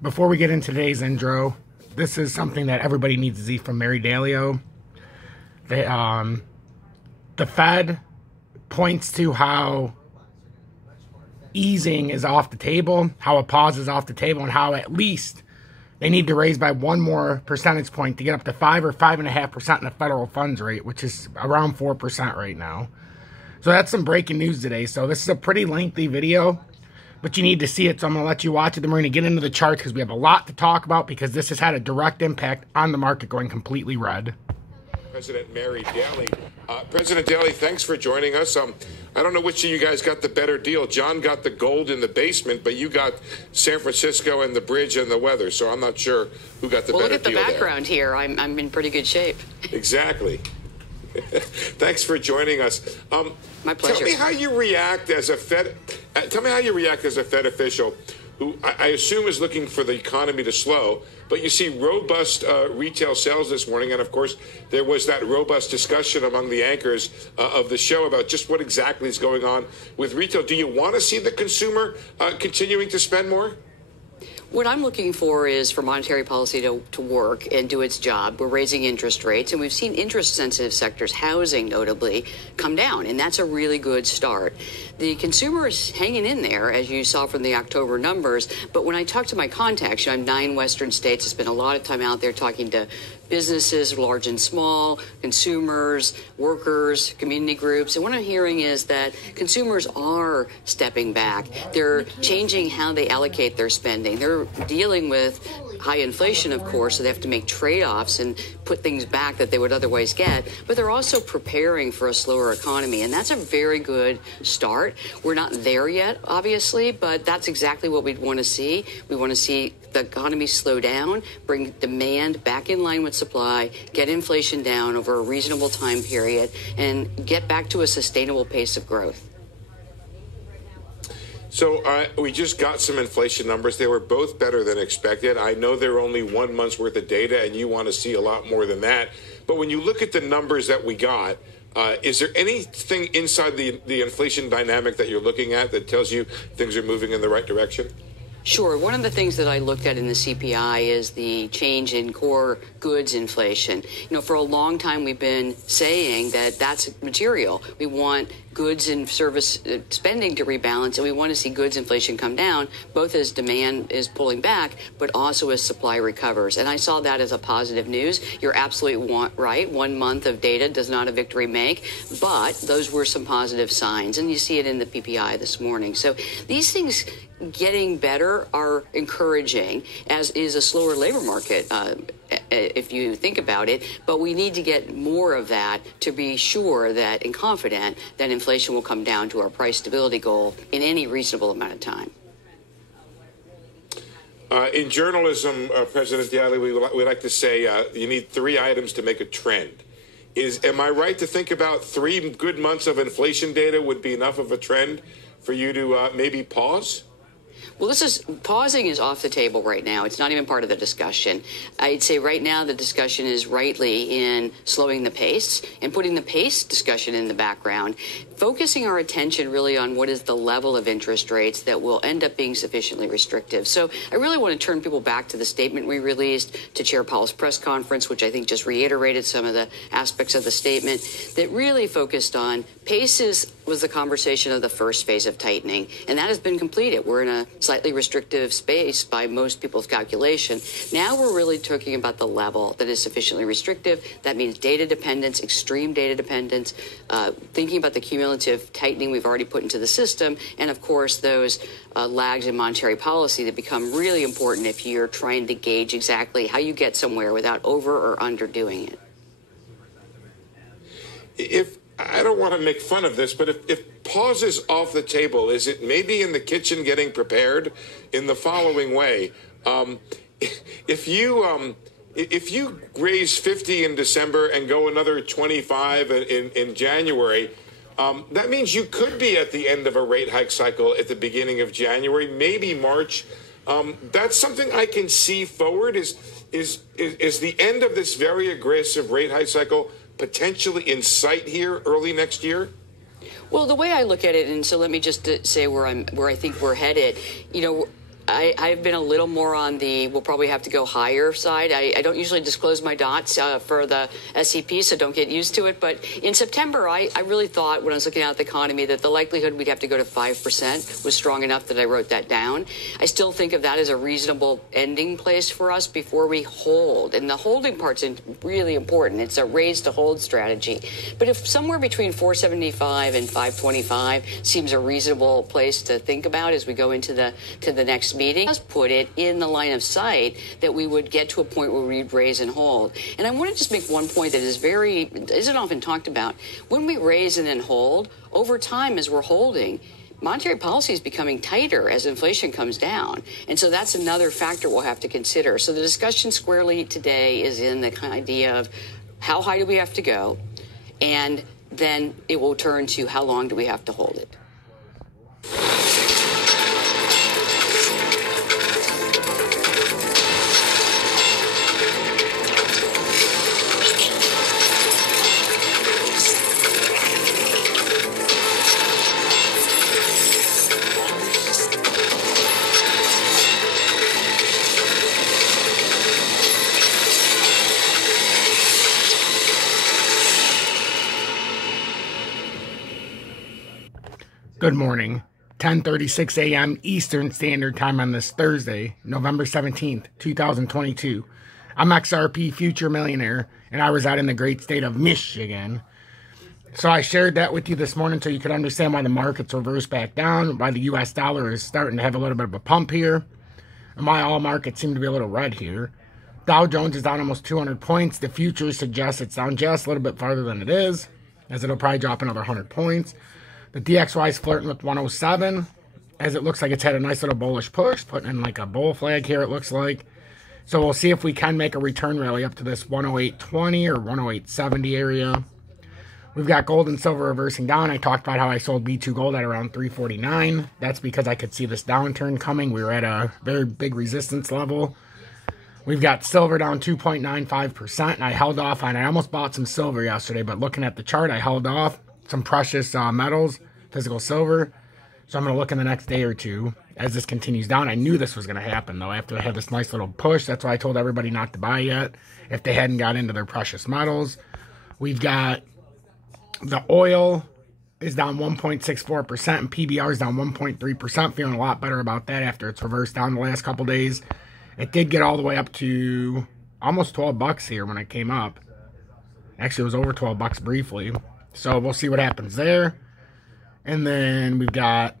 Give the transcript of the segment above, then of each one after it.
Before we get into today's intro, this is something that everybody needs to see from Mary Daly. The Fed points to how easing is off the table, how a pause is off the table, and how at least they need to raise by one more percentage point to get up to 5 or 5.5% in the federal funds rate, which is around 4% right now. So that's some breaking news today. So this is a pretty lengthy video, but you need to see it, so I'm going to let you watch it. Then we're going to get into the charts because we have a lot to talk about because this has had a direct impact on the market going completely red. President Mary Daly. President Daly, thanks for joining us. I don't know which of you guys got the better deal. John got the gold in the basement, but you got San Francisco and the bridge and the weather, so I'm not sure who got the better deal. Well, look at the background here. I'm in pretty good shape. Exactly. Thanks for joining us. My pleasure. Tell me how you react as a Fed. Tell me how you react as a Fed official who I assume is looking for the economy to slow, but you see robust retail sales this morning, and of course there was that robust discussion among the anchors of the show about just what exactly is going on with retail. Do you want to see the consumer continuing to spend more? What I'm looking for is for monetary policy to work and do its job. We're raising interest rates, and we've seen interest-sensitive sectors, housing notably, come down, and that's a really good start. The consumer is hanging in there, as you saw from the October numbers, but when I talk to my contacts, you know, I'm 9 Western states, I spend a lot of time out there talking to businesses, large and small, consumers, workers, community groups. And what I'm hearing is that consumers are stepping back. They're changing how they allocate their spending. They're dealing with high inflation, of course, so they have to make trade-offs and put things back that they would otherwise get. But they're also preparing for a slower economy, and that's a very good start. We're not there yet, obviously, but that's exactly what we'd want to see. We want to see the economy slow down, bring demand back in line with supply, get inflation down over a reasonable time period, and get back to a sustainable pace of growth. So we just got some inflation numbers. They were both better than expected. I know they're only 1 month's worth of data, and you want to see a lot more than that. But when you look at the numbers that we got, is there anything inside the inflation dynamic that you're looking at that tells you things are moving in the right direction? Sure. One of the things that I looked at in the CPI is the change in core goods inflation. You know, for a long time, we've been saying that that's material. We want goods and service spending to rebalance, and we want to see goods inflation come down, both as demand is pulling back, but also as supply recovers. And I saw that as a positive news. You're absolutely right. 1 month of data does not a victory make, but those were some positive signs, and you see it in the PPI this morning. So these things getting better are encouraging, as is a slower labor market, if you think about it. But we need to get more of that to be sure that and confident that inflation will come down to our price stability goal in any reasonable amount of time. In journalism, President Daly, we like to say you need 3 items to make a trend. Am I right to think about 3 good months of inflation data would be enough of a trend for you to maybe pause? Well, pausing is off the table right now. It's not even part of the discussion. I'd say right now the discussion is rightly in slowing the pace and putting the pace discussion in the background, focusing our attention really on what is the level of interest rates that will end up being sufficiently restrictive. So I really want to turn people back to the statement we released, to Chair Powell's press conference, which I think just reiterated some of the aspects of the statement that really focused on was the conversation of the first phase of tightening, and that has been completed. We're in a slightly restrictive space by most people's calculation. Now we're really talking about the level that is sufficiently restrictive. That means data dependence, extreme data dependence, thinking about the cumulative tightening we've already put into the system, and of course those lags in monetary policy that become really important if you're trying to gauge exactly how you get somewhere without over or underdoing it. I don't want to make fun of this, but if pause is off the table, is it maybe in the kitchen getting prepared in the following way? If you raise 50 in December and go another 25 in January, that means you could be at the end of a rate hike cycle at the beginning of January, maybe March. That's something I can see forward. Is the end of this very aggressive rate hike cycle potentially in sight here early next year? Well, the way I look at it, and so let me just say where I think we're headed. You know, I've been a little more on the we'll probably have to go higher side. I don't usually disclose my dots for the SEP, so don't get used to it. But in September, I really thought when I was looking at the economy that the likelihood we'd have to go to 5% was strong enough that I wrote that down. I still think of that as a reasonable ending place for us before we hold. And the holding part's really important. It's a raise to hold strategy. But if somewhere between 475 and 525 seems a reasonable place to think about as we go into the next meeting, let's put it in the line of sight that we would get to a point where we'd raise and hold. And I want to just make one point that isn't often talked about. When we raise and then hold, over time as we're holding, monetary policy is becoming tighter as inflation comes down. And so that's another factor we'll have to consider. So the discussion squarely today is in the idea of how high do we have to go? And then it will turn to how long do we have to hold it? Good morning, 10:36 a.m. Eastern Standard Time on this Thursday, November 17th, 2022. I'm XRP Future Millionaire, and I reside in the great state of Michigan. So I shared that with you this morning so you could understand why the markets reversed back down, why the U.S. dollar is starting to have a little bit of a pump here, and why all markets seem to be a little red here. Dow Jones is down almost 200 points. The futures suggest it's down just a little bit farther than it is, as it'll probably drop another 100 points. The DXY is flirting with 107, as it looks like it's had a nice little bullish push, putting in like a bull flag here, it looks like. So we'll see if we can make a return rally up to this 108.20 or 108.70 area. We've got gold and silver reversing down. I talked about how I sold B2 gold at around 349. That's because I could see this downturn coming. We were at a very big resistance level. We've got silver down 2.95%, and I held off on it. I almost bought some silver yesterday, but looking at the chart, I held off. Some precious metals, physical silver. So I'm going to look in the next day or two as this continues down. I knew this was going to happen, though, after I had this nice little push. That's why I told everybody not to buy yet if they hadn't got into their precious metals. We've got the oil is down 1.64%, and PBR is down 1.3%. Feeling a lot better about that after it's reversed down the last couple days. It did get all the way up to almost 12 bucks here when it came up. Actually, it was over 12 bucks briefly. So we'll see what happens there. And then we've got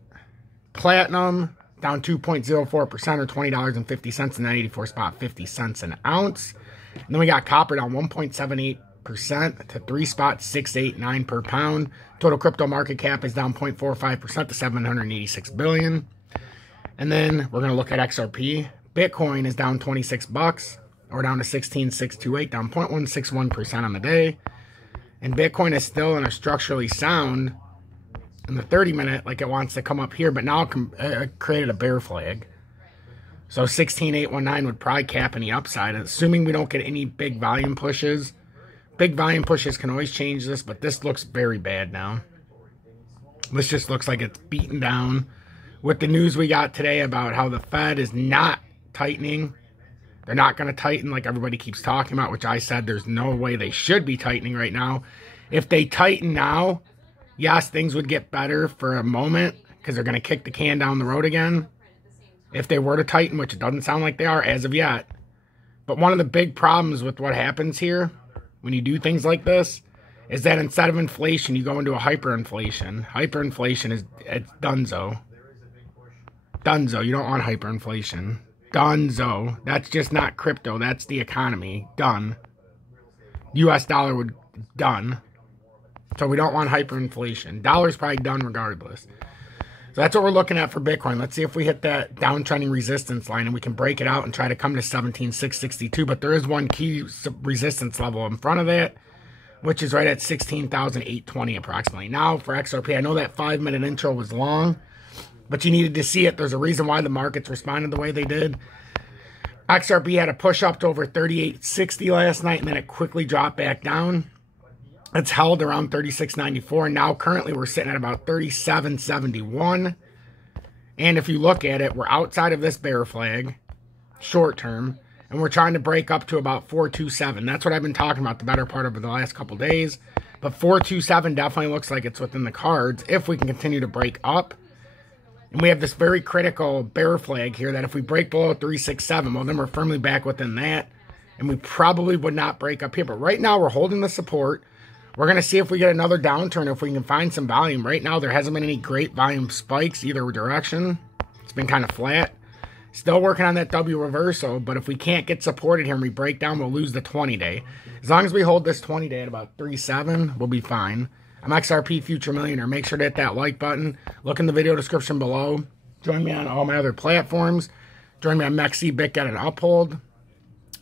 platinum down 2.04% or $20.50 and 94 spot 50 cents an ounce. And then we got copper down 1.78% to 3 spot 689 per pound. Total crypto market cap is down 0.45% to 786 billion. And then we're going to look at XRP. Bitcoin is down 26 bucks or down to 16,628, down 0.161% on the day. And Bitcoin is still in a structurally sound in the 30-minute, like it wants to come up here, but now it created a bear flag. So 16,819 would probably cap any upside, assuming we don't get any big volume pushes. Big volume pushes can always change this, but this looks very bad now. This just looks like it's beaten down. With the news we got today about how the Fed is not tightening, they're not going to tighten like everybody keeps talking about, which I said there's no way they should be tightening right now. If they tighten now, yes, things would get better for a moment because they're going to kick the can down the road again. If they were to tighten, which it doesn't sound like they are as of yet. But one of the big problems with what happens here when you do things like this is that instead of inflation, you go into a hyperinflation. Hyperinflation is it's donezo. Donezo. You don't want hyperinflation. Donezo. That's just not crypto. That's the economy. Done. U.S. dollar would done. So we don't want hyperinflation. Dollar's probably done regardless. So that's what we're looking at for Bitcoin. Let's see if we hit that downtrending resistance line and we can break it out and try to come to 17,662. But there is one key resistance level in front of that, which is right at 16,820 approximately. Now for XRP, I know that 5-minute intro was long, but you needed to see it. There's a reason why the markets responded the way they did. XRP had a push up to over 38.60 last night, and then it quickly dropped back down. It's held around 36.94. Now currently we're sitting at about 37.71. And if you look at it, we're outside of this bear flag, short term, and we're trying to break up to about 427. That's what I've been talking about the better part of the last couple days. But 427 definitely looks like it's within the cards if we can continue to break up. And we have this very critical bear flag here that if we break below 367, well, then we're firmly back within that. And we probably would not break up here. But right now, we're holding the support. We're going to see if we get another downturn, if we can find some volume. Right now, there hasn't been any great volume spikes either direction. It's been kind of flat. Still working on that W reversal, but if we can't get supported here and we break down, we'll lose the 20-day. As long as we hold this 20-day at about 3.7, we'll be fine. I'm XRP Future Millionaire. Make sure to hit that like button. Look in the video description below. Join me on all my other platforms. Join me on MEXC, BitGet, and UPHOLD.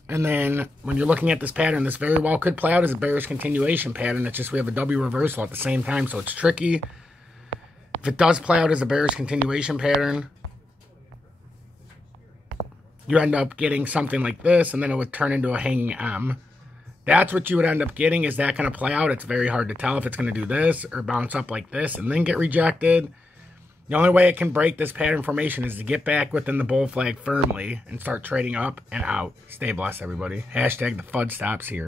And then when you're looking at this pattern, this very well could play out as a bearish continuation pattern. It's just we have a W reversal at the same time, so it's tricky. If it does play out as a bearish continuation pattern, you end up getting something like this, and then it would turn into a hanging M. That's what you would end up getting. Is that going to play out? It's very hard to tell if it's going to do this or bounce up like this and then get rejected. The only way it can break this pattern formation is to get back within the bull flag firmly and start trading up and out. Stay blessed, everybody. Hashtag the FUD stops here.